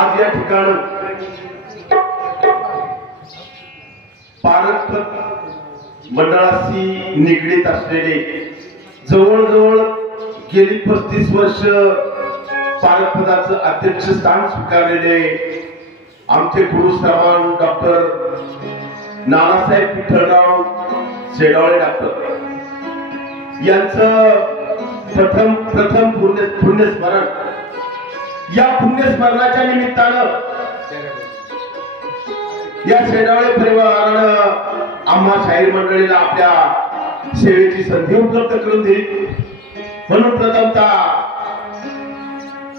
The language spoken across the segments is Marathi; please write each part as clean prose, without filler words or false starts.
आज या ठिकाणी पारंपरिक मंडळाशी निगडीत असलेले जवळजवळ गेली 35 वर्ष पारंपदाचं अध्यक्षस्थान स्वीकारलेले आमचे गुरुश्रवण डॉक्टर नानासाहेब विठ्ठलराव शेडावळे डॉक्टर यांचं प्रथम पुण्यस्मरण या पुण्यस्मरणाच्या निमित्तानं या शेडावळे परिवारानं आम्हा शाहीर मंडळीला आपल्या सेवेची संधी उपलब्ध करून दिली म्हणून प्रथमतः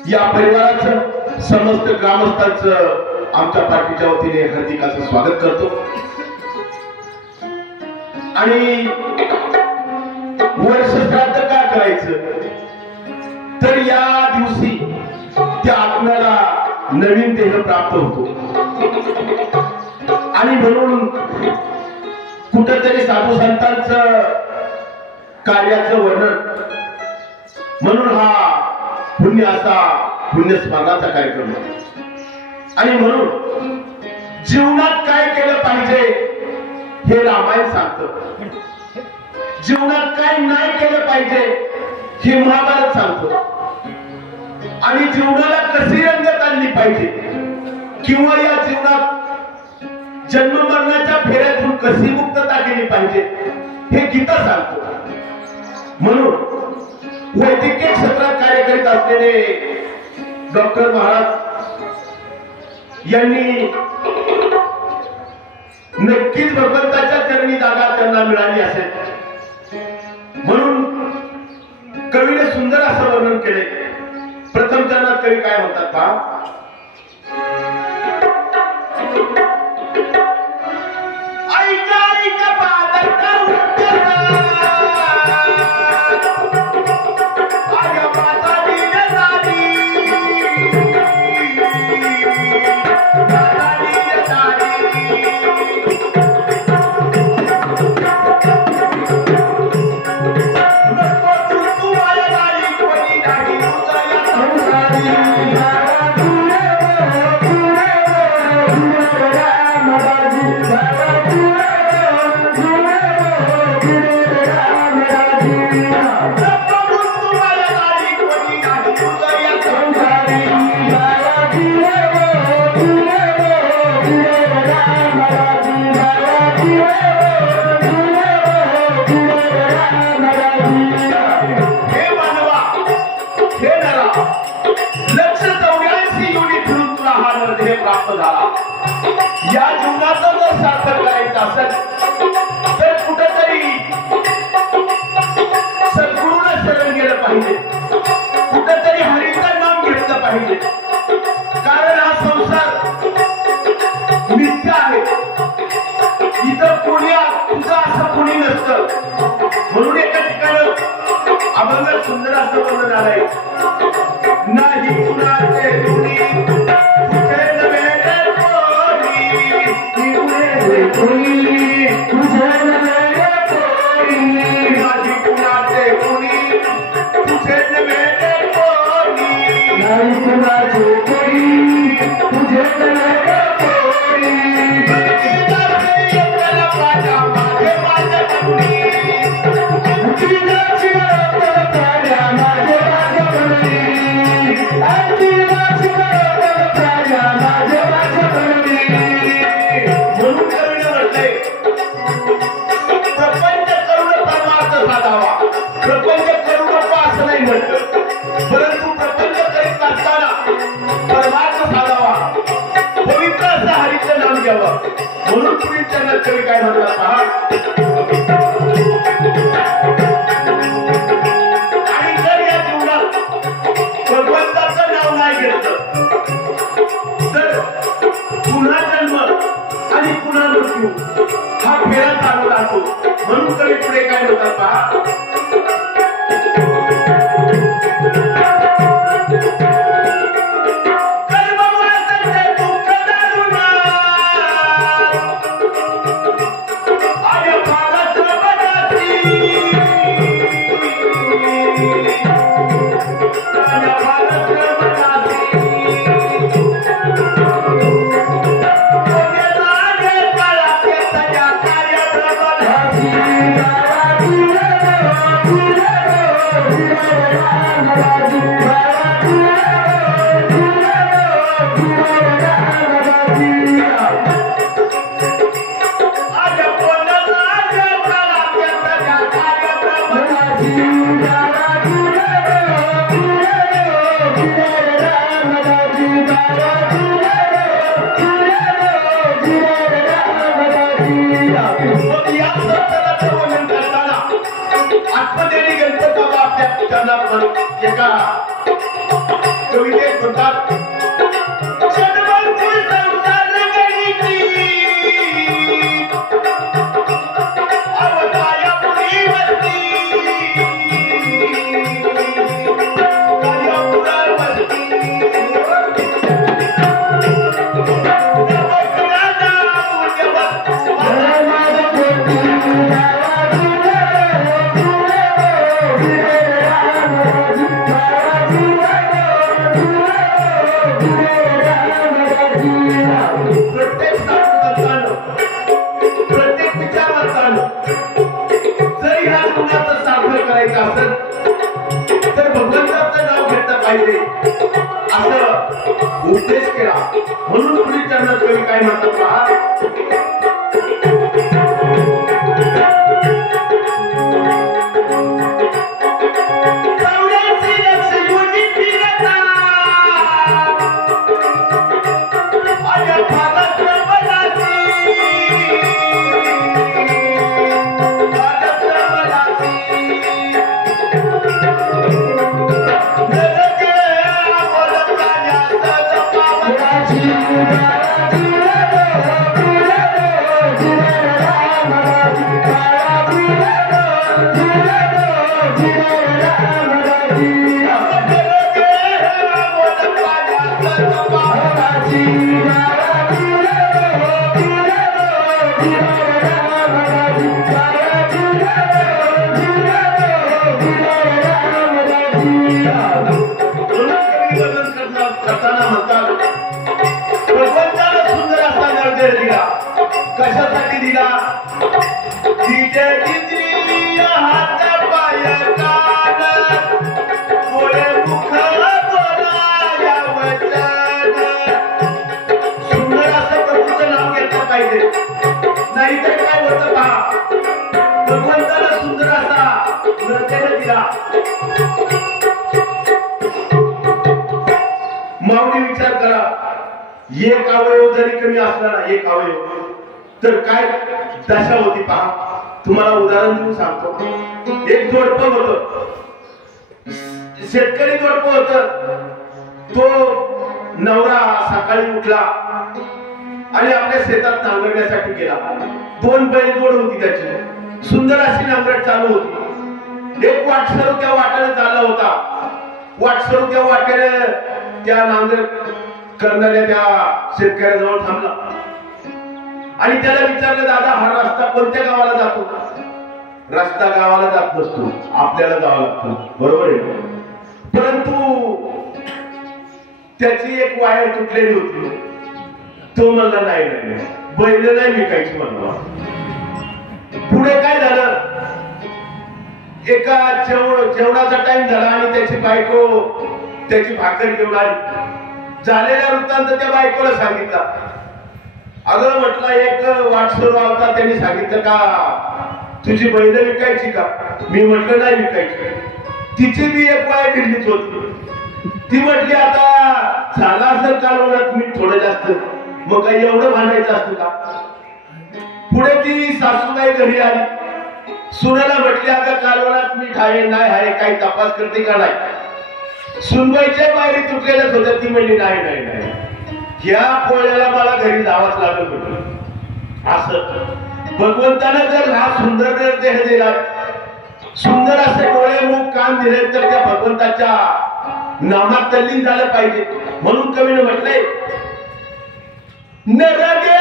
या परिवाराचं समस्त ग्रामस्थांचं आमच्या पार्टीच्या वतीने हार्दिक असं स्वागत करतो आणि वर्षश्राद्ध का करायचं तर या दिवशी त्या आत्म्याला नवीन देह प्राप्त होतो आणि म्हणून कुठेतरी साधू संतांचं कार्याचं वर्णन म्हणून हा पुण्यस्मरणाचा कार्यक्रम आणि म्हणून जीवनात काय केलं पाहिजे हे रामायण सांगतं जीवनात काय नाही केलं पाहिजे हे महाभारत सांगतो आणि जीवनाला कशी रंगत आणली पाहिजे किंवा या जीवनात जन्म मरणाच्या फेऱ्यातून कशी मुक्तता केली पाहिजे हे गीता सांगतो म्हणून वैद्यकीय क्षेत्रात कार्य करीत असलेले डॉक्टर महाराज यांनी नक्कीच भगवंताच्या चरणी जागा त्यांना मिळाली असेल म्हणून कवीने सुंदर असं वर्णन केले प्रथम चरणात कवी काय म्हणतात पहा या जीवनाचं जर सार्थक करायचं असेल तर कुठेतरी सद्गुरूला शरण गेलं पाहिजे कुठेतरी हरीचं नाम घेतलं पाहिजे कारण हा संसार मिथ्या आहे इथं कोणी तुझं असं कोणी नसतं म्हणून एका ठिकाणी अभंग सुंदर असं वर्णन आलंय नाही कुणाचे कोणी परंतु प्रपंच करीत असताना परमार्थ साधावा पवित्र असं हरीचं नाम घ्यावं म्हणून पुढील चरणात कवी काय म्हणतात पहा आणि जर या जीवनात भगवंताचं नाव नाही घेतलं तर पुन्हा जन्म आणि पुन्हा मृत्यू हा फेरा चालू राहतो म्हणून कवी पुढे काय म्हणतात पहा आत्मदेवी गणपत बाबा आपल्या चरणात एका कवितेत म्हणतात तर भगवंताचं नाव घेतलं पाहिजे असं उद्देश केला म्हणून पुढील चरणात कवी काय म्हणतात पहा कशासाठी दिला हात पाय कान डोळे मुख बोलाया वचन सुंदर असं प्रभूचं नाव घेतलं पाहिजे नाहीतर काय होतं पहा भगवंताला सुंदर असा हृदयाने दिला माऊली विचार करा एक अवयव जरी कमी असला ना एक अवयव तर काय दशा होती पहा तुम्हाला उदाहरण देऊन सांगतो एक जोडपं होतं शेतकरी जोडपं होतं तो नवरा सकाळी उठला आणि आपल्या शेतात नांगरण्यासाठी गेला दोन बैल जोड होती त्याची सुंदर अशी नांगरट चालू होती एक वाटसरू त्या वाटेने चालला होता वाटसरू त्या वाटेने त्या नांगर करणाऱ्या त्या शेतकऱ्याजवळ थांबला आणि त्याला विचारलं दादा हा रस्ता कोणत्या गावाला जातो रस्ता गावाला जात नसतो आपल्याला जावं लागतं बरोबर आहे परंतु त्याची एक वायर तुटलेली होती तो म्हणला नाही बैल नाही विकायची म्हणला पुढे काय झालं एका जेवणाचा टाइम झाला आणि त्याची बायको त्याची भाकर घेऊन आली झालेला वृत्तांत त्या बायकोला सांगितला अगं म्हटलं एक वाटसरू होता त्यांनी सांगितलं का तुझी बैल विकायची का मी म्हटलं नाही विकायची तिची बी एक वाय दिल्लीत होती ती म्हटली आता झाला असेल कालवणात मीठ थोडं जास्त मग काही एवढं भांडायचं असतं का पुढे ती सासूबाई घरी आली सुनेला म्हटली अगं कालवणात मीठ आहे नाही आहे काही तपास करते का नाही सुनबाईच्या बाहेर तुटलेल्याच होत्या ती म्हणली नाही नाही नाही या पोळ्याला मला घरी जावंच लागत होतं असं भगवंताने जर हा सुंदर देह दिला सुंदर असे डोळे मुख कान दिले तर त्या भगवंताच्या नामात तल्लीन झालं पाहिजे म्हणून कवीने म्हटलंय नरगे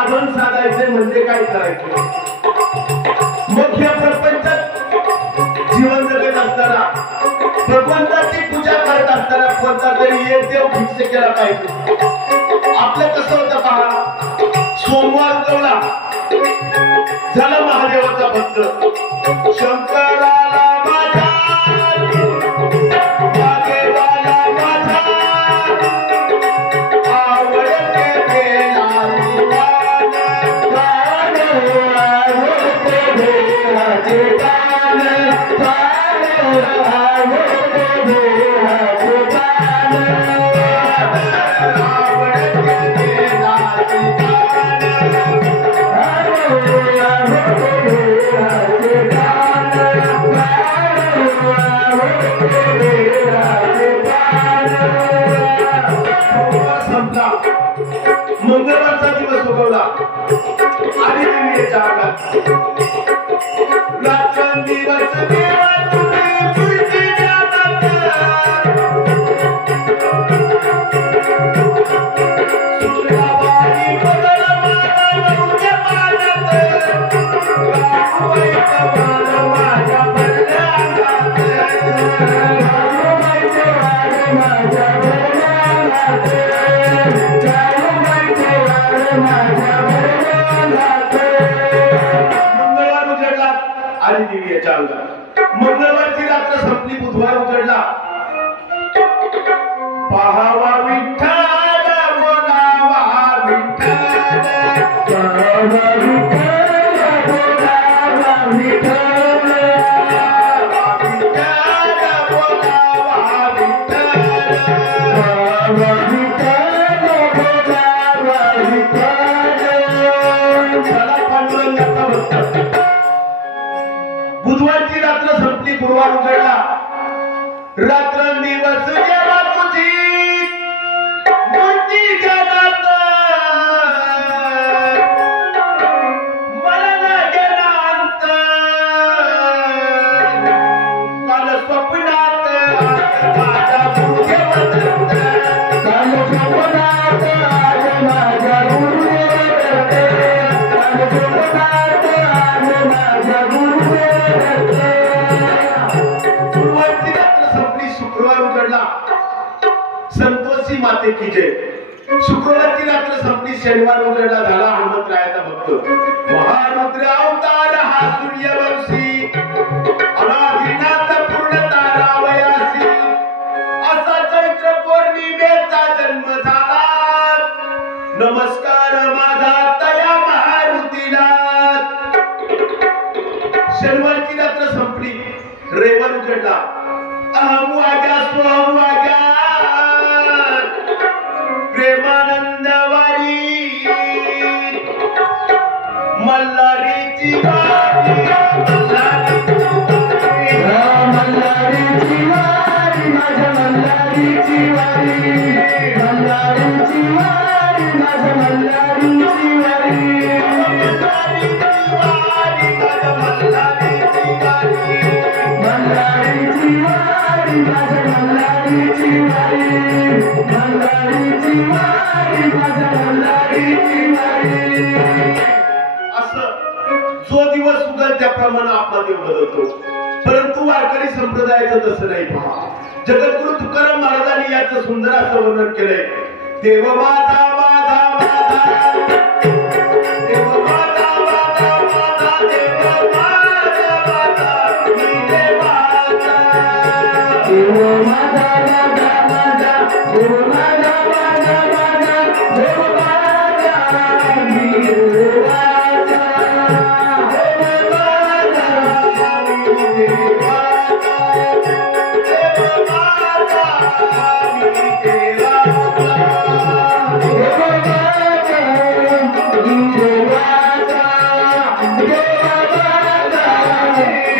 बोल प्राण्यास म्हणजे काय करायचं मग या प्रपंचात जीवन जगत असताना भगवंताची पूजा करत असताना कोणता तरी एक देव फिक्स केला पाहिजे आपलं कसं होतं पहा सोमवार उगवला झाला महादेवाचा भक्त शंकराला माझा महादेवाला माझा आवडते बेलाची गाण आवडते बेलाची गाण आवडते बेलाची गाण आवडते बेलाची गाण मंगळवारचा दिवस उगवला आणि देवीच्या अंगात रात्रंदिवस देवा तुम्ही मुलगी जातात सुराबाई बदल माझा नवच्या पाण्यात राहुबाईचा वाद माझ्या भरल्या अंगात राहुबाईचे वाद माझ्या भरल्या अंगात मंगळवार उजडला आणि देवीच्या अंगात मंगळवारची रात्र संपली बुधवार उजडला पाहावा विठ्ठल बोलावा विठ्ठल पाहावा विठ्ठल बोलावा विठ्ठल बोलावा विठ्ठल पाहावा विठ्ठल बोलावा विठ्ठल चला पांडुरंगाचा भक्त बुधवारची रात्र संपली गुरुवार उजडला रात्रंदिवस देवा तुझी मुक्ती जनात मला ना गेला अंत काल स्वप्नात माझ्या गुरुदेवात काल स्वप्नात आज माझ्या गुरुदेवात काल स्वप्नात आज माझ्या गुरुदेवात गुरुवारची रात्र संपली शुक्रवार उजडला संतोषी माते की जय शुक्रवारची रात्र संपली शनिवार उजडला झाला हनुमंतरायाचा भक्त महारुद्र अवतार हा सूर्यवंशी अनादिनाथ पूर्ण तारावयासी असा चैत्र पौर्णिमेचा जन्म झाला नमस्कार माझा तया महारुतीला शनिवारची रात्र संपली रेवर उजडला अहम वाग्या स्वहम वाग्या प्रेमानंद वारी मल्हारीची वारी मल्हारीची वारी माझ्या मल्हारीची वारी मल्हारीची वारी माझ्या मल्हारीची वारी माझ्या मल्हारीची वारी मल्हारीची वारी माझ्या मल्हारीची वारी मल्हारीची वारी माझ्या मल्हारीची वारी असं जो दिवस उगल त्याप्रमाणे आपला देव बदलतो परंतु वारकरी संप्रदायाचं तसं नाही पहा जगद्गुरु तुकाराम महाराजांनी याचं सुंदर असं वर्णन केलंय देव माझा माझा माझा देव माझा माझा माझा देव माझा माझा मी देवाचा देव माझा माझा माझा देव माझा माझा माझा देव माझा मी देवाचा देव माझा मी देवाचा देव माझा मी देवाचा देव माझा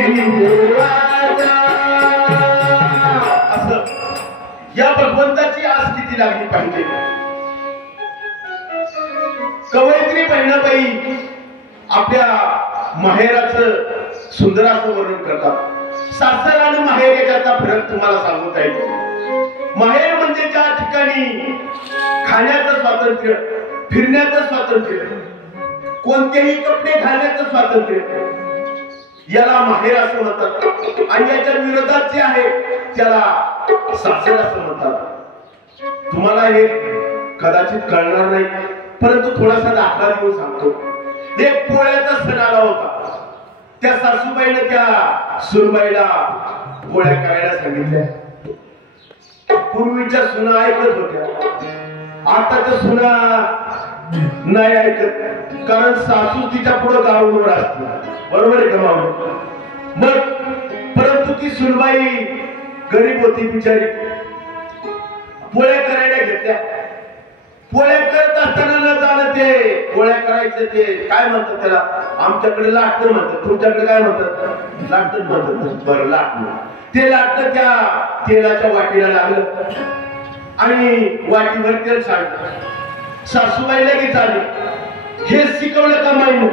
मी देवाचा असं या भगवंताची आस किती लागली पाहिजे कवयित्री बहिणाबाई आपल्या माहेराचं सुंदर असं वर्णन करतात सासर आणि माहेर याच्यातला फरक तुम्हाला सांगत आहे माहेर म्हणजे ज्या ठिकाणी खाण्याचं स्वातंत्र्य फिरण्याचं स्वातंत्र्य कोणतेही कपडे घालण्याचं स्वातंत्र्य याला माहेर असं म्हणतात आणि याच्या विरोधात जे आहे त्याला सासर असं म्हणतात तुम्हाला हे कदाचित कळणार नाही परंतु थोडासा दाखला देऊन सांगतो एक पोळ्याचा सण आला होता. त्या सासूबाईने त्या सुनबाईला पोळ्या करायला सांगितल्या. पूर्वीच्या सुना ऐकत होत्या, आताच्या सुना नाही ऐकत, कारण सासू तिच्या पुढे गावावर असते. बरोबर आहे का मावळ? मग परंतु ती सुनबाई गरीब होती बिचारी, पोळ्या करायला घेतल्या. पोळ्या करत असताना न जाणं ते पोळ्या करायचं ते काय म्हणतात त्याला, आमच्याकडे लाटणं म्हणतात, तुमच्याकडे काय म्हणतात? लाटणं म्हणतात. बरं, लाटणं. ते लाटणं त्या तेलाच्या वाटीला लागलं आणि वाटीवर तेल सांडलं. सासूबाई लगेच आली. हे शिकवलं का माईनं?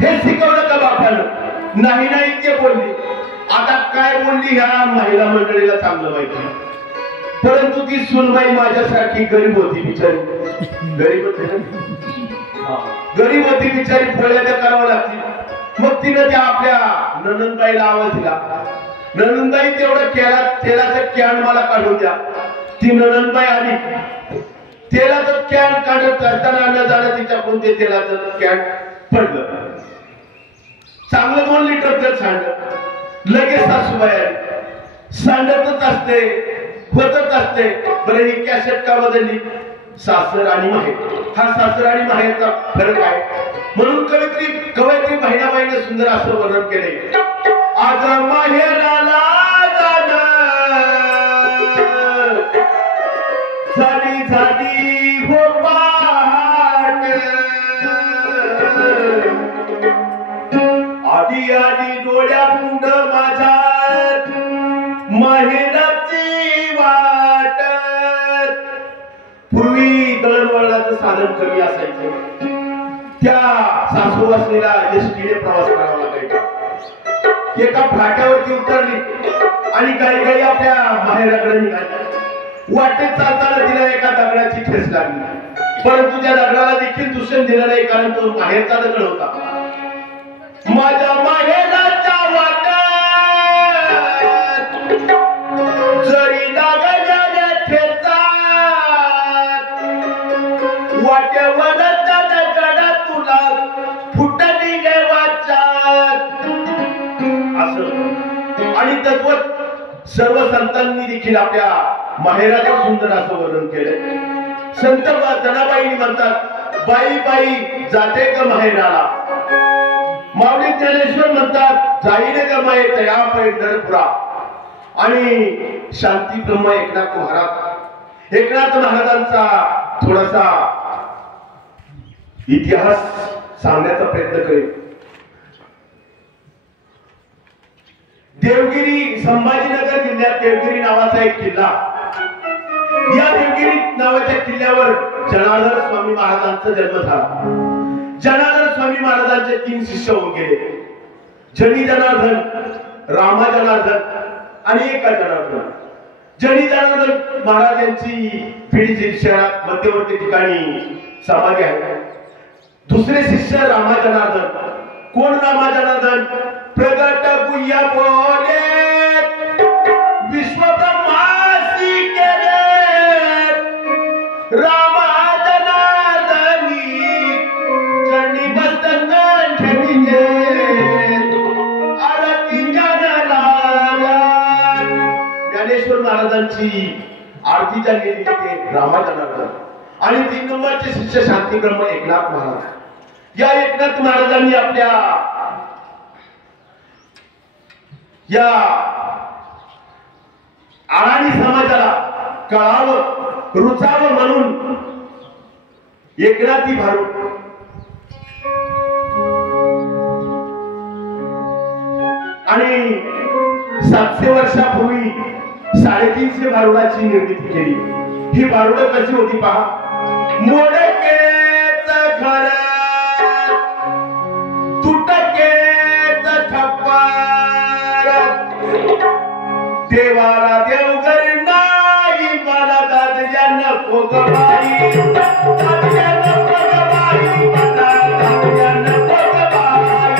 हे शिकवलं का बापानं? नाही नाही ते बोलली. आता काय बोलली ह्या महिला मंडळीला चांगलं माहिती, परंतु ती सुनबाई माझ्यासारखी गरीब होती बिचारी. गरीब होती ना, गरीब होती बिचारी, पोळ्या त्या करावं लागतील. मग तिनं त्या आपल्या ननंदबाईला आवाज दिला. ननंदबाई तेवढं तेलाचं कॅन मला काढून द्या. ती ननंदबाई आली. तेलाचं कॅन काढत असताना न जाणं तिच्याकडून ते तेलाचं कॅन पडलं. चांगलं 2 लिटर तेल सांडलं. लगेच सासूबाई आली. सांडतच असते, होतच असते. बरं, ही कॅसेट का बदलली? सासर आणि माहेर. हा सासर आणि माहेरचा फरक आहे. म्हणून कवयित्री बहिणाबाईने सुंदर असं वर्णन केले. आज माहेराला जाणं झाली झाली हो पाट, आधी आधी डोळ्यापुढं माझ्या माहेराची वाट. पूर्वी दळणवळणाचं साधन कमी असायचं. त्या सासूवासनीला एसटीने प्रवास करावा लागायचा. एका फाट्यावरती उतरली आणि काही काही आपल्या माहेराकडे निघाली. वाटेत चालताना तिला एका दगडाची ठेस लागली, परंतु त्या दगडाला देखील दूषण दिलं नाही, कारण तो माहेरचा दगड होता. माझ्या माहेराच्या वाट्यात जरी लागल्या ठेचा, वाट्यावरच्या दगडा तुला फुटली गे वाचात. असं आणि तत्वत सर्व संतांनी देखील आपल्या माहेराचं सुंदर असं वर्णन केलं. संत जनाबाई म्हणतात, बाई बाई जाते का माहेराला. माऊली ज्ञानेश्वर म्हणतात, जाईने का माये तया पंढरपुरा. आणि शांती ब्रह्म एकनाथ महाराजांचा थोडासा इतिहास सांगण्याचा प्रयत्न करेल. देवगिरी, संभाजीनगर जिल्ह्यात देवगिरी नावाचा एक किल्ला. या देवगिरी नावाच्या किल्ल्यावर जनार्दन स्वामी महाराजांचा जन्म झाला. जनार्दन स्वामी महाराजांचे 3 शिष्य होऊन गेले. जनी जनार्दन, रामा जनार्दन आणि एका जनार्दन. जनी जनार्दन महाराजांची पिढी शहरात मध्यवर्ती ठिकाणी समाधी आहे. दुसरे शिष्य रामा जनार्दन. कोण रामा जनार्दन? प्रगट गुह्य बोले विश्व ब्रह्मासी केले रामा जनार्दनी चरणी बसंत ठेविले आरती ज्ञानलाला. ज्ञानेश्वर महाराजांची आरती झालेली ते रामा जनार्दन. आणि 3 नंबरचे शिष्य शांती ब्रह्म एकनाथ महाराज. या एकनाथ महाराजांनी आपल्या या अडाणी समाजाला कळावं, रुचावं म्हणून एकनाथी भारूड आणि 700 वर्षापूर्वी 350 भारुडाची निर्मिती केली. ही भारुड कशी होती पहा. मोडकेच घर तुटकेच ठप्पर, देवाला देवघर नाही मला दादया नको गबाई, दादया नको गबाई, मला दादया नको गबाई,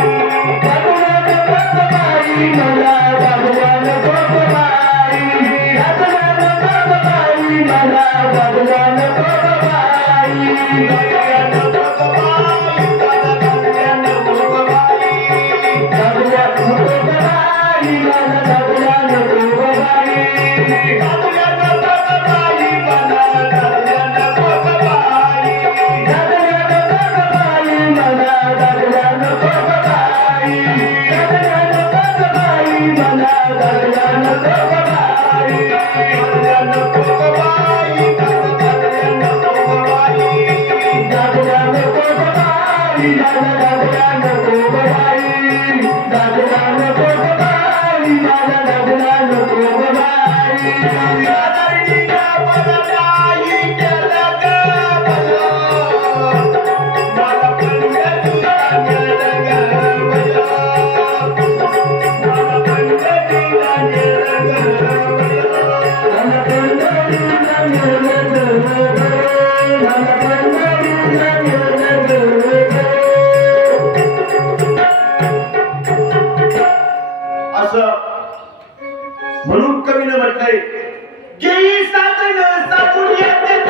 दादया नको गबाई, मला दादया नको गबाई, दादया नको गबाई, मला दादया नको गबाई, दादया नको गबाई, मला दादया म्हणून कवीने म्हटलंय गेली साधन साधून येते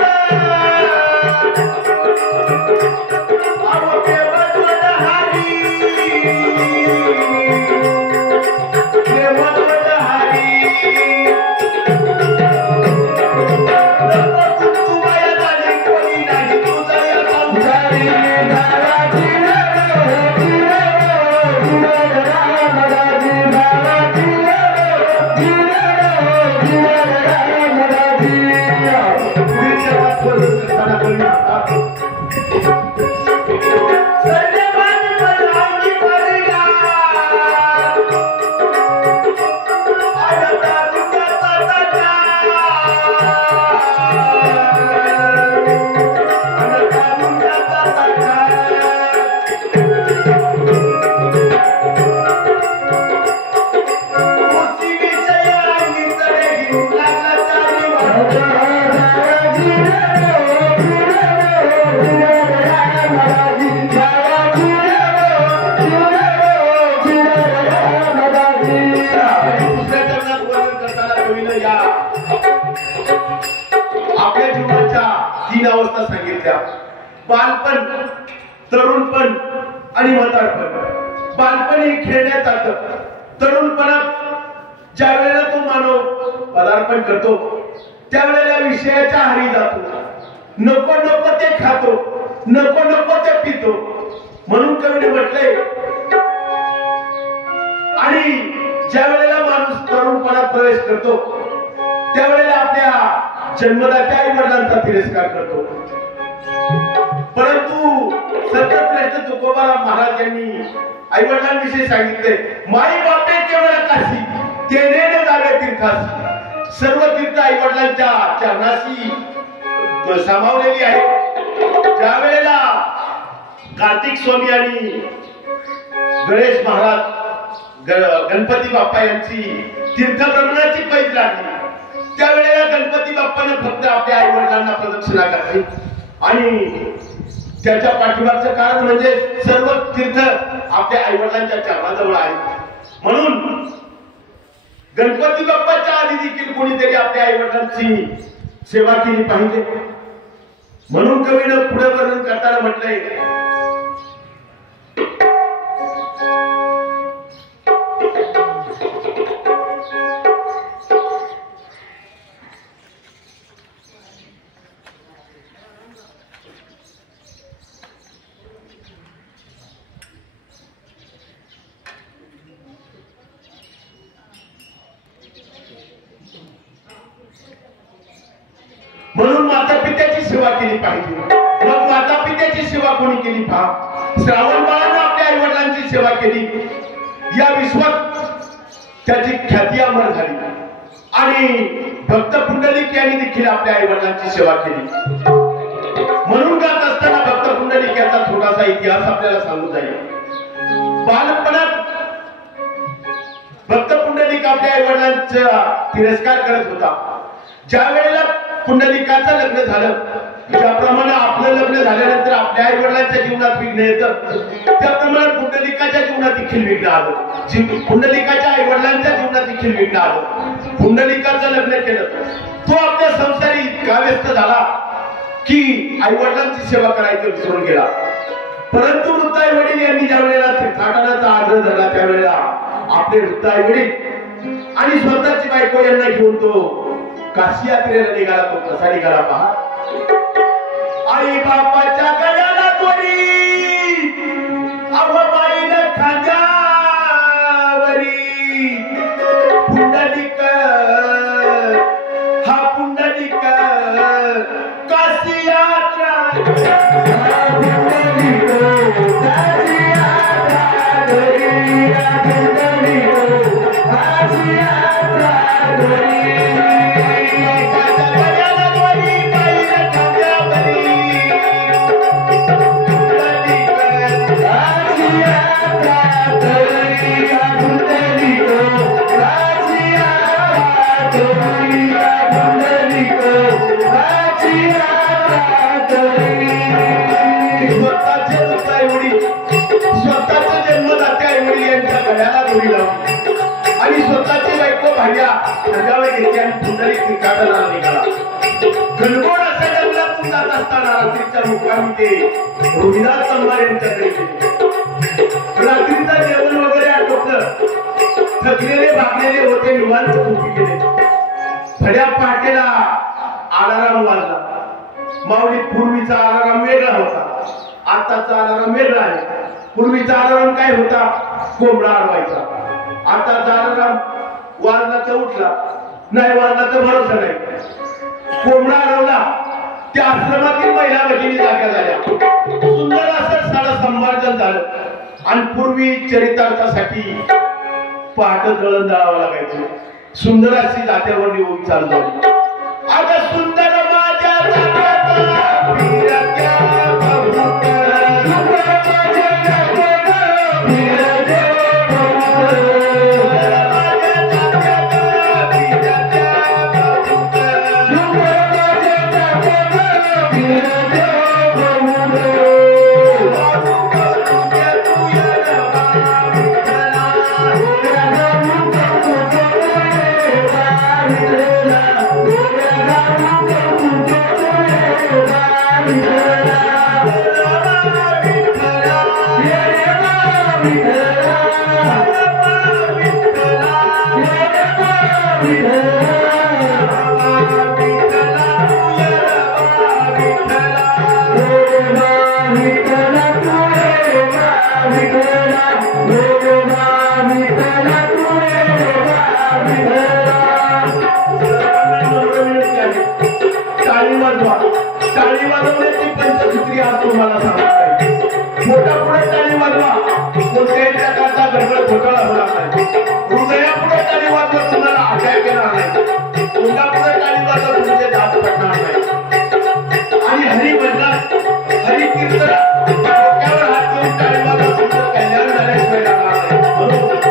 आपल्या जीवनाच्या तीन अवस्था सांगितल्या बालपण तरुणपण आणि म्हातारपण बालपण हे खेळण्यात जातं तरुणपणात ज्या वेळेला तो मानव पदार्पण करतो त्यावेळेला विषयाच्या आहारी जातो नको नको ते खातो नको नको ते पितो म्हणून कवीने म्हटलंय आणि ज्या वेळेला माणूस तरुणपणात प्रवेश करतो त्यावेळेला आपल्या जन्मदात्या आई वडिलांचा तिरस्कार करतो परंतु सत्यश्रेष्ठ तुकोबाराम महाराज यांनी आई वडिलांविषयी सांगितले माई बापे केवळ काशी तेने न जावे तीर्थासी सर्व तीर्थ आई वडिलांच्या चरणाशी सामावलेली आहे ज्या वेळेला कार्तिक स्वामी आणि गणेश महाराज गणपती बाप्पा यांची तीर्थभ्रमणाची पैज लागली त्यावेळेला गणपती बाप्पाने फक्त आपल्या आई वडिलांना प्रदक्षिणा घातली आणि त्याच्या पाठीमागचं कारण म्हणजे सर्व तीर्थ आपल्या आई वडिलांच्या चरणाजवळ आहे म्हणून गणपती बाप्पाच्या आधी देखील कोणीतरी आपल्या आई वडिलांची सेवा केली पाहिजे म्हणून कवीनं पुढे वर्णन करताना म्हटलंय म्हणून माता पित्याची सेवा केली पाहिजे मग माता पित्याची सेवा कोणी केली पहा श्रावण बाळानं आपल्या आई वडिलांची सेवा केली या विश्वात त्याची ख्याती अमर झाली आणि भक्त पुंडलिक यांनी देखील आपल्या आई वडिलांची सेवा केली म्हणून गात असताना भक्त पुंडलिक याचा छोटासा इतिहास आपल्याला सांगू जाईल बालपणात भक्त पुंडलिक आपल्या आई वडिलांचा तिरस्कार करत होता ज्या वेळेला पुंडलिकाचं लग्न झालं ज्याप्रमाणे आपलं लग्न झाल्यानंतर आपल्या आई वडिलांच्या जीवनात विघ्न येतं त्याप्रमाणे पुंडलिकाच्या जीवनात देखील विघ्न आलं पुंडलिकाच्या आई वडिलांच्या जीवनात देखील विघ्न आलं पुंडलिकाचं लग्न केलं तो आपल्या संसारी इतका व्यस्त झाला की आई वडिलांची सेवा करायचं विसरून गेला परंतु वृद्ध आई वडील यांनी ज्या वेळेला तीर्थाटनाचा आग्रह धरला त्यावेळेला आपले वृद्ध आई वडील आणि स्वतःची बायको यांना घेऊन तो काशी यात्रेला निघाला तो कसा निघाला पहा आई बापाच्या गळ्याला गोडी अवबाईला खांद्यावरी पुंडलिक हा पुंडलिक काशी यात्रा उडी लावली आणि स्वतःची बायको भाज्या सजावं घेतली आणि पुंडलिक तिरकाटाला निघाला. गणगोड अशा जंगलातून जात असताना रात्रीच्या मुक्कामी ते रोहिदास तंबार यांच्याकडे गेले. रात्रीचं जेवण वगैरे आटोपलं. थकलेले भागलेले होते, निवांत झोपी गेले. भड्या पहाटेला अलाराम वाजला. माऊली पूर्वीचा अलाराम वेगळा होता, आताचा अलाराम वेगळा आहे. पूर्वीचा अलाराम काय होता? कोंबडा अडवायचा. आताचा अलाराम वाजला तर उठला, नाही वाजला तर भरोसा नाही. कोंबडा अडवला, त्या आश्रमातील महिला भगिनी जाग्या झाल्या. सुंदर असं साडं संभाषण झालं. आणि पूर्वी चरितार्थासाठी पहाट दळण दळावं लागायचं. सुंदर अशी जात्यावरली ओवी चालू झाली. आता सुंदर माझ्या जात्यात फिरत्या बघून टाळी वाजवण्याची पंचसूत्री आज तुम्हाला सांगत आहे. पोटापुढे टाळी वाजवा, कोणत्याही प्रकारचा गडबड घोटाळा होणार नाही. हृदयापुढे टाळी वाजवा, तुम्हाला अटॅक येणार नाही. तोंडापुढे टाळी वाजवा, तुमचे दात पडणार नाही. आणि हरिभजनात हरी कीर्तन डोक्यावर हात घेऊन टाळी वाजवा, तुमचं कल्याण झाल्याशिवाय राहणार नाही. बरोबर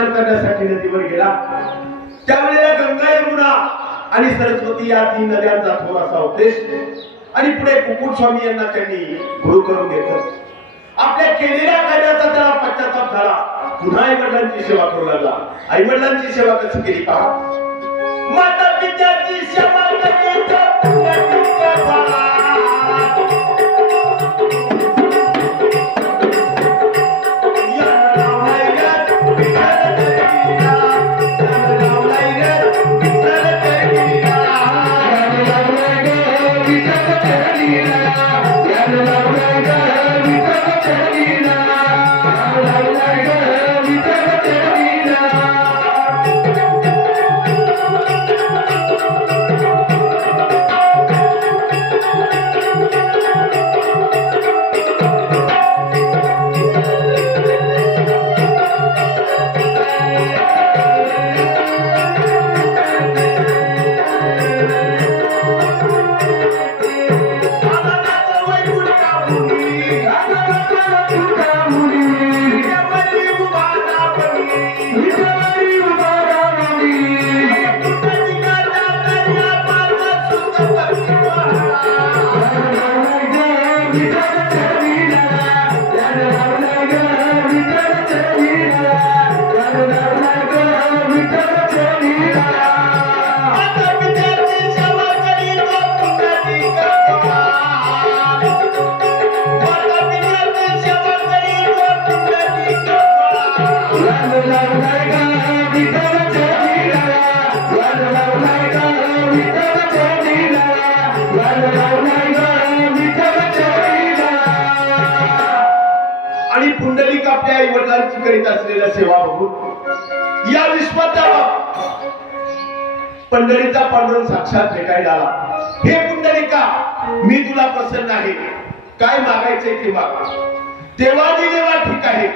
स्नान करण्यासाठी नदीवर गेला त्यावेळेला गंगा यमुना आणि सरस्वती या 3 नद्यांचा थोडासा उद्देश आणि पुढे कुकुटस्वामी यांना त्यांनी गुरु करून घेतलं. आपल्या केलेल्या कार्याचा त्याला पश्चाताप झाला. पुन्हा आई वडिलांची सेवा करू लागला. आई वडिलांची सेवा कशी केली पहा. माता पित्याची सेवा केली तर आणि पुंडलिक आपल्या आई वडिलांची करीत असलेल्या सेवा बघून या विश्वाचा पंढरीचा पांडुरंग साक्षात भेटायला आला. हे पुंडलिका, मी तुला प्रसन्न आहे. काय मागायचे ते माग. देवानी देवा ठीक आहे.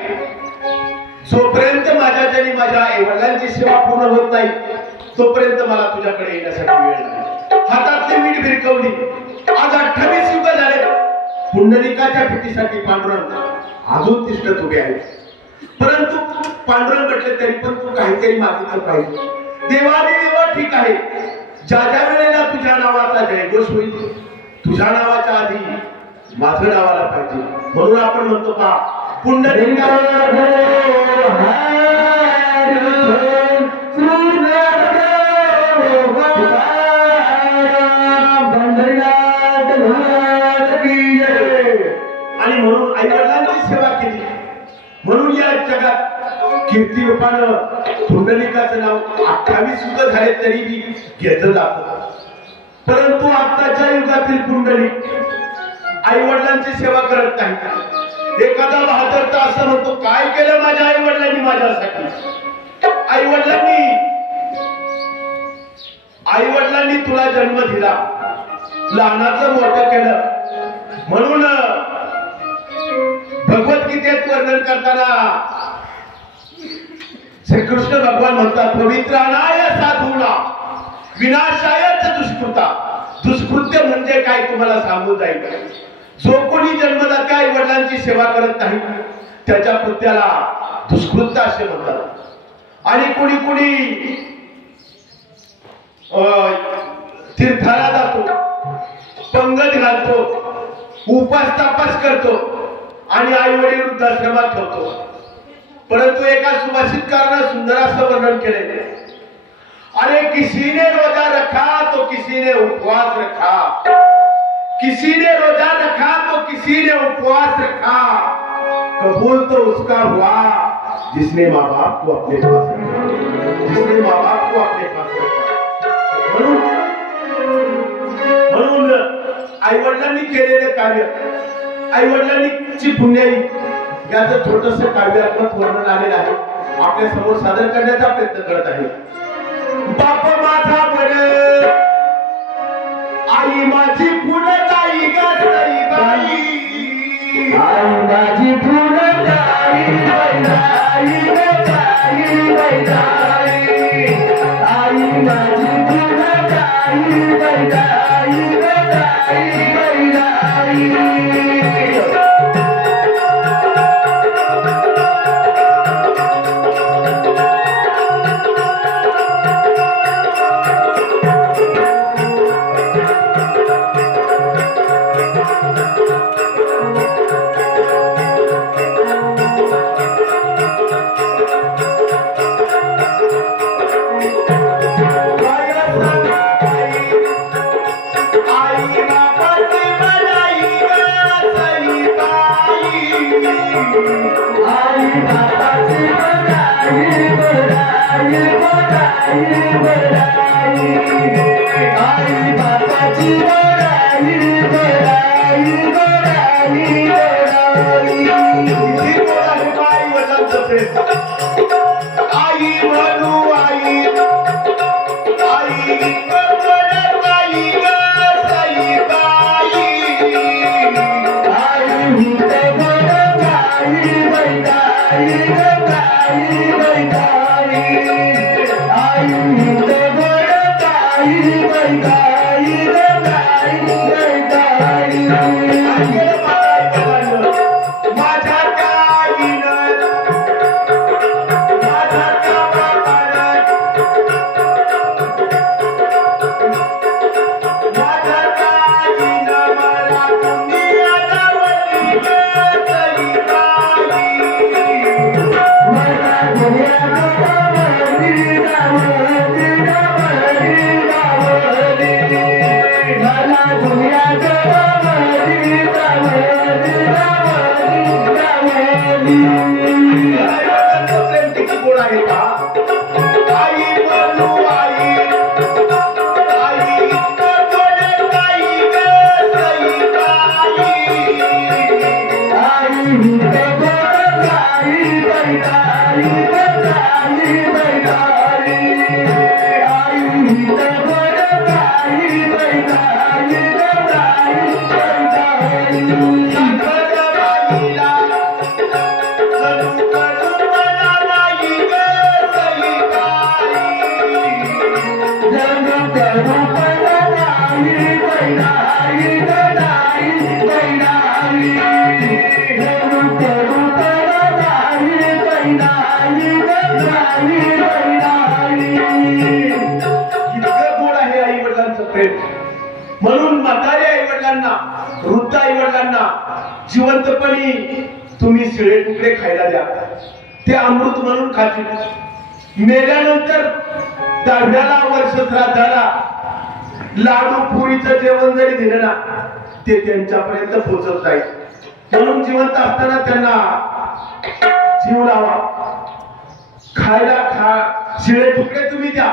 जोपर्यंत माझ्या जनी माझ्या आई वडिलांची सेवा पूर्ण होत नाही तोपर्यंत मला तुझ्याकडे येण्यासाठी वेळ नाही. हातातली मीठ भिरकवली. आज 28 युग झाले. पुंडलिकाच्या भेटीसाठी पांडुरंग अजून तिष्ठत उभे आहे. परंतु पांडुरंग म्हटले तरी पण तू काहीतरी मागितलं पाहिजे. देवाने देवा ठीक आहे. ज्या ज्या वेळेला तुझ्या नावाचा जयघोष होईल तुझ्या नावाच्या आधी माझं नाव आला पाहिजे. म्हणून आपण म्हणतो का पुंडलिका आणि म्हणून आई वडिलांची सेवा केली. म्हणून या जगात कीर्ती रूपानं पुंडलिकाचं नाव 28 युग झाले तरी घेतलं जातं. परंतु आताच्या युगातील पुंडलिक आई वडिलांची सेवा करत नाही. एखादा बहादर तर असं म्हणतो काय केलं माझ्या आई वडिलांनी माझ्यासाठी. आई वडिलांनी तुला जन्म दिला, लहानाचं मोठं केलं. म्हणून भगवद्गीतेत वर्णन करताना श्रीकृष्ण भगवान म्हणतात पवित्राणाय साधूला विनाशायच दुष्कृता. दुष्कृत्य म्हणजे काय तुम्हाला सांगू जाईल. जो कोणी जन्मदात्या आई वडिलांची सेवा करत नाही त्याच्या कृत्याला दुष्कृत्य असे म्हणतात. आणि कोणी कोणी तीर्थाला जातो, पंगत घालतो, उपास तापास करतो आणि आई वडील वृद्धाश्रमात ठेवतो. परंतु एका सुभाषितकारानं सुंदर असं वर्णन केले. अरे किसी ने रोजा रखा तो किसी ने उपवास रखा, किसी ने रोजा रखा तो किसी ने उपवास रखा, कबूल तो उसका हुआ जिसने माँ बाप को अपने पास रखा, जिसने माँ बाप को अपने पास रखा. म्हणून आई वडिलांनी केलेले कार्य, आई वडिलांची पुण्याई याचं छोटस काव्यात्मक वर्णन आलेलं आहे. आपल्या समोर सादर करण्याचा प्रयत्न करत आहे. बाप माझा बरे आई माझी पुण्याई गाई बाई, आई माझी पुण्याई गाई बाई, आई माझी पुण्याई गाई बाई. जिवंतपणी तुम्ही शिळे तुकडे खायला द्या, ते अमृत म्हणून खातील. मेल्यानंतर दहाव्याला वर्ष श्राद्धाला लाडू पुरीचं जेवण जरी दिलं ना, ते त्यांच्यापर्यंत पोहोचत नाही. म्हणून जिवंत असताना त्यांना जीव लावा, खायला शिळे तुकडे तुम्ही द्या,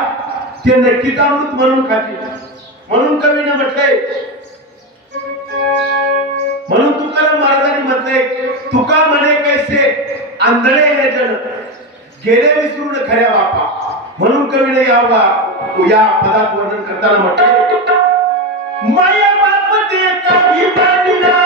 ते नक्कीच अमृत म्हणून खातील. म्हणून कवीने म्हटलंय, म्हणून तुकाराम महाराजांनी म्हटलंय, तुका म्हणे कैसे आंधळे हे जण गेले विसरून खऱ्या बापा. म्हणून कवीने या पदात वर्णन करताना म्हटलंय, माया बाप ते काही मानिला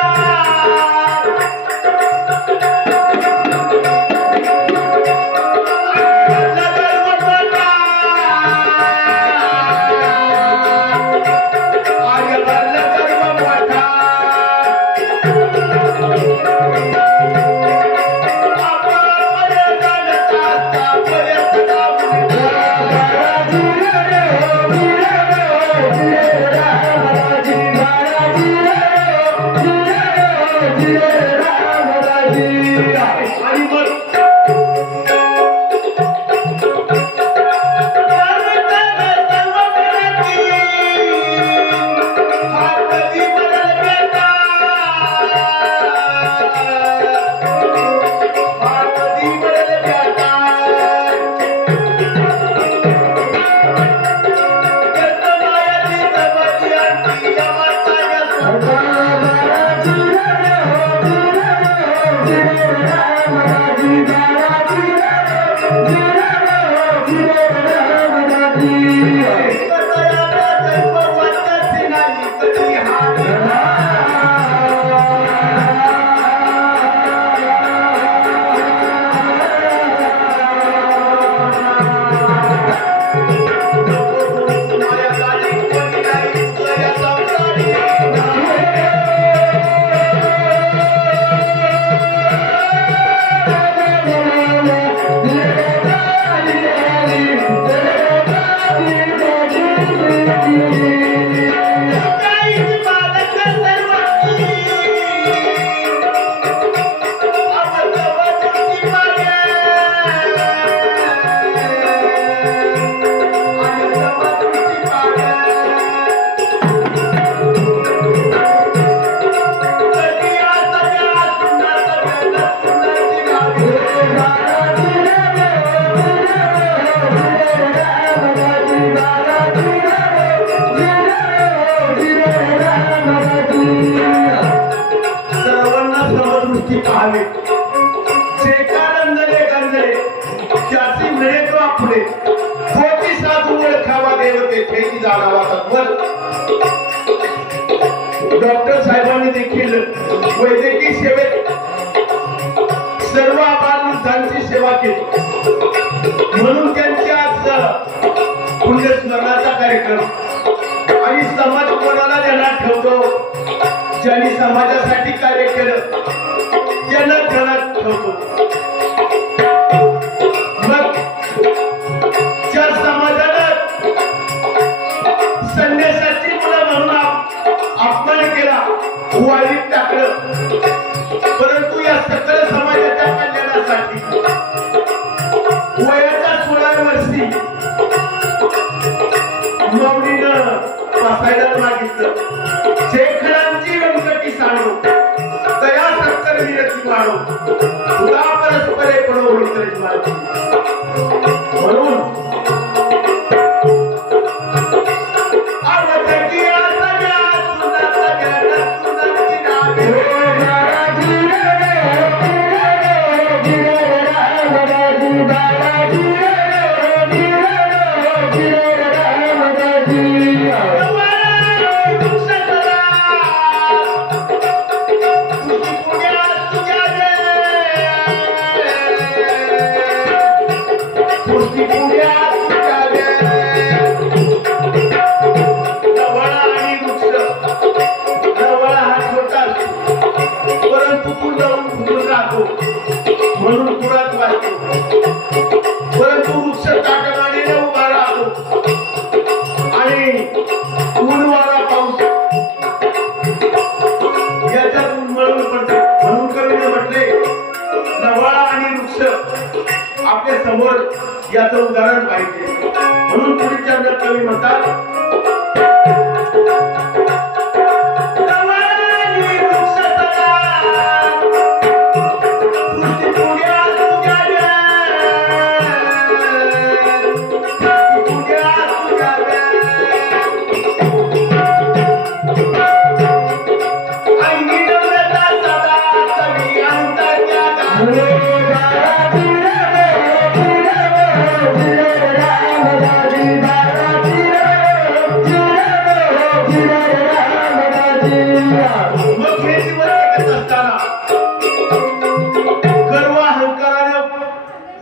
डॉक्टर साहेबांनी देखील वैद्यकीय सेवेत सर्व आबालवृद्धांची सेवा केली. म्हणून त्यांची आज पुण्यस्मरणाचा कार्यक्रम आणि समाज कोणाला ध्यानात ठेवतो, ज्यांनी समाजासाठी कार्य केलं त्यांना ध्यानात ठेवतो. मग ज्या समाजानं संन्यासाची मुलं म्हणून अपमान केला, वाईट टाकलं, परंतु या सकल समाजाच्या कल्याणासाठी वयाच्या 16 वर्षी माऊलीनं बसायला मागितलं, शेखरांची व्यंकटी सांडो, दया सक्कर विरती वाढो, तुला परस्परे पडो होळी मारती. म्हणून म्हणून पुरात वाचतो, परंतु वृक्ष ताकदीने उभा राहतो आणि ऊन वारा पाऊस याच्यात उन्मळून पडतो. याचं उदाहरण पाहिजे. म्हणून पुढील चरणात कवी म्हणतात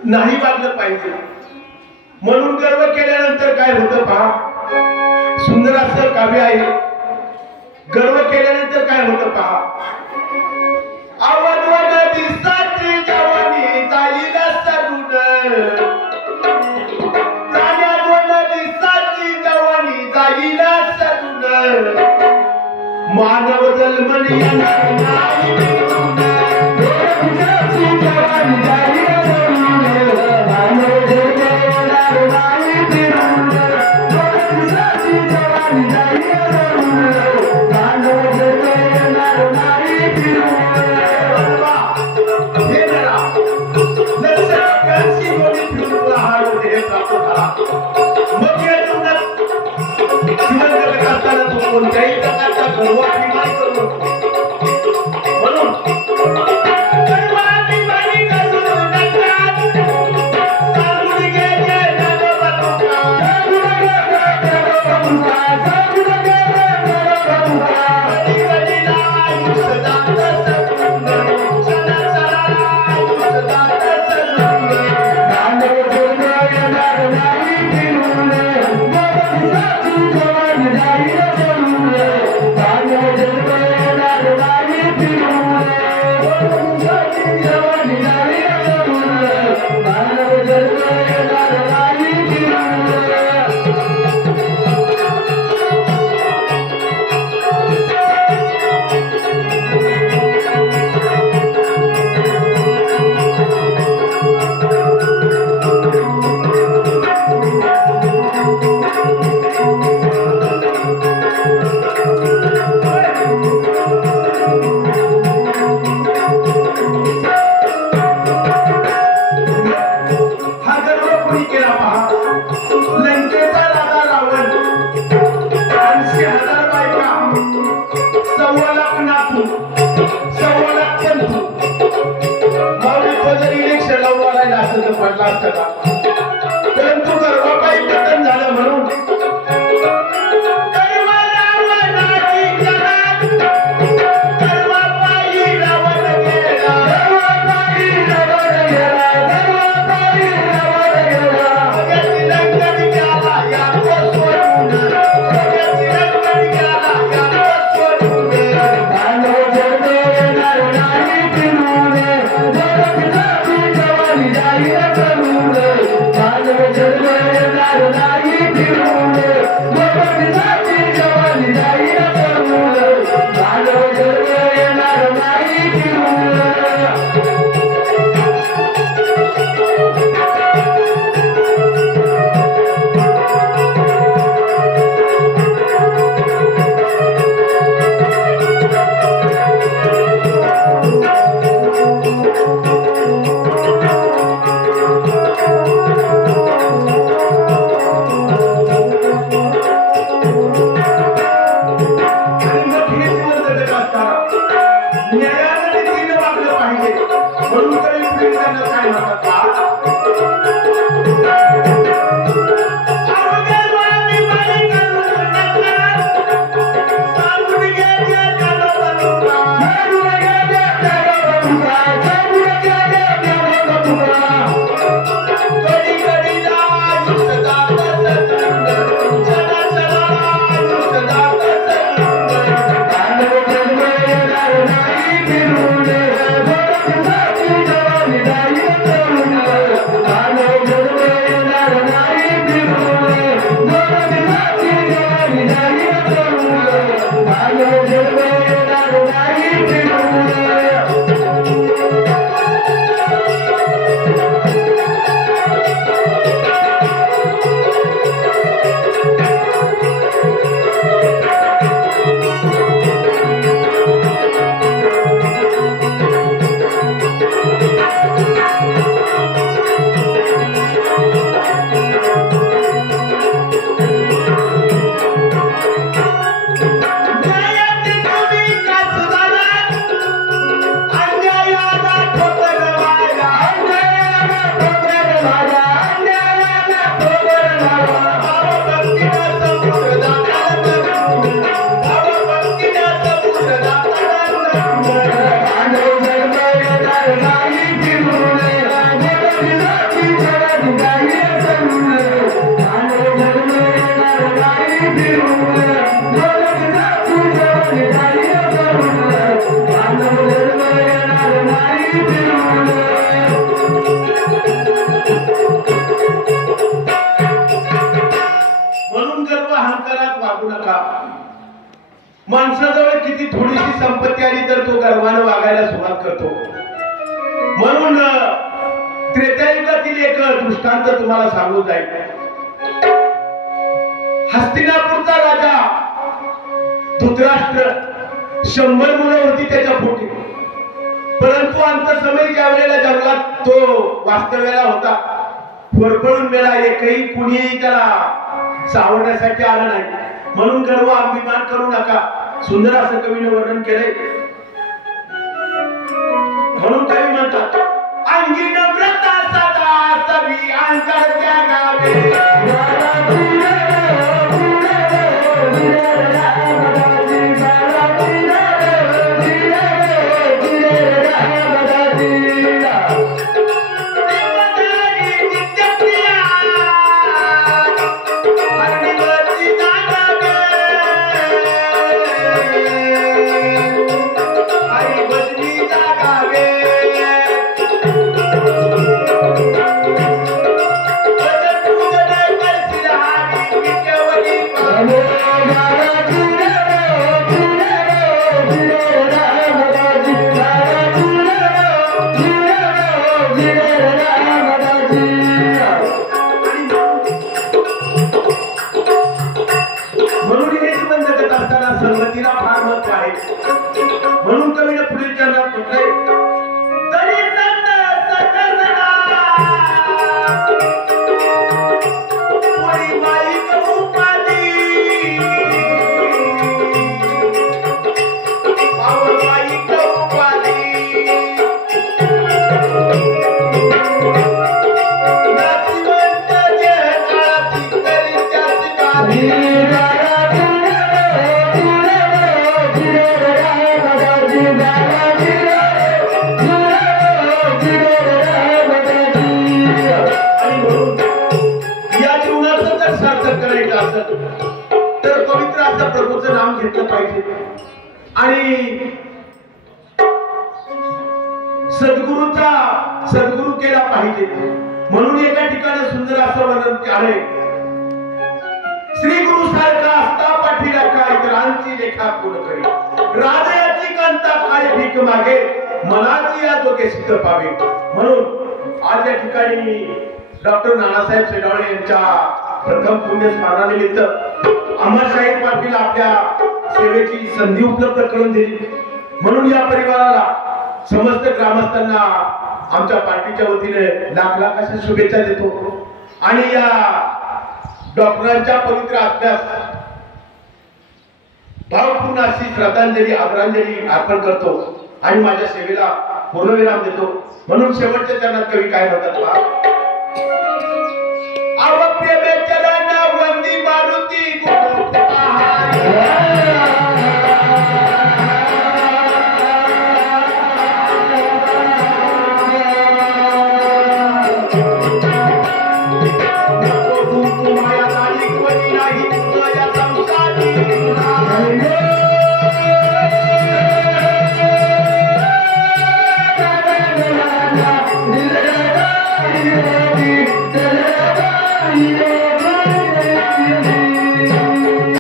नाही वागलं पाहिजे. म्हणून गर्व केल्यानंतर काय होतं पहा. सुंदर असं काव्य आहे. गर्व केल्यानंतर काय होतं पहा. आवडवड दिसाची जवानी जाईल सरून, प्राण्यावड दिसाची जवानी जाईल सरून, मानव जन्मनी येणार नाही मिळून, दिसाची जवानी जाईल कोणत्याही प्रकारचा गर्व अभिमान करू नको. म्हणून परंतु गर्वापायी पतन झालं. म्हणून Yeah. माणसाजवळ किती थोडीशी संपत्ती आली तर तो गर्वानं वागायला सुरुवात करतो. म्हणून त्रेतायुगातील एक दृष्टांत तुम्हाला सांगू जाईल. हस्तिनापूरचा राजा धृतराष्ट्र 100 मुलं होती त्याच्या पोटी. परंतु अंतसमयी ज्या वेळेला जंगलात तो वास्तव्याला होता, फरफळून मेला. एकही कुणीही त्याला सावरण्यासाठी आलं नाही. म्हणून गर्व अभिमान करू नका, सुंदर असं कवीने वर्णन केलंय. म्हणून कवी म्हणतात, अंगी नम्रता सदा सवी अंतर त्या गावे. तर पवित्र असं प्रभूचं नाम घेतलं पाहिजे आणि सद्गुरू केला पाहिजे. म्हणून एका ठिकाणी सुंदर असं वर्णन आहे, श्री गुरु सारखा असता पाठीला काय इतरांची लेखा कोण करी. राजाची कांता काय भीक मागे, मनाची या दोघे सिद्ध पावे. म्हणून आज या ठिकाणी डॉक्टर नानासाहेब सेडावळे यांच्या प्रथम पुण्य स्मरणानिमित्त अमरशाहीर पाटील आपल्या सेवेची संधी उपलब्ध करून दिली. म्हणून या परिवाराला समस्त ग्रामस्थांना आमच्या पार्टीच्या वतीने लाख लाख अशा शुभेच्छा देतो आणि या डॉक्टरांच्या पवित्र आत्म्यास भावपूर्ण अशी श्रद्धांजली आदरांजली अर्पण करतो आणि माझ्या सेवेला पूर्णविराम देतो. म्हणून शेवटच्या चरणात कवी काय म्हणतात पहा.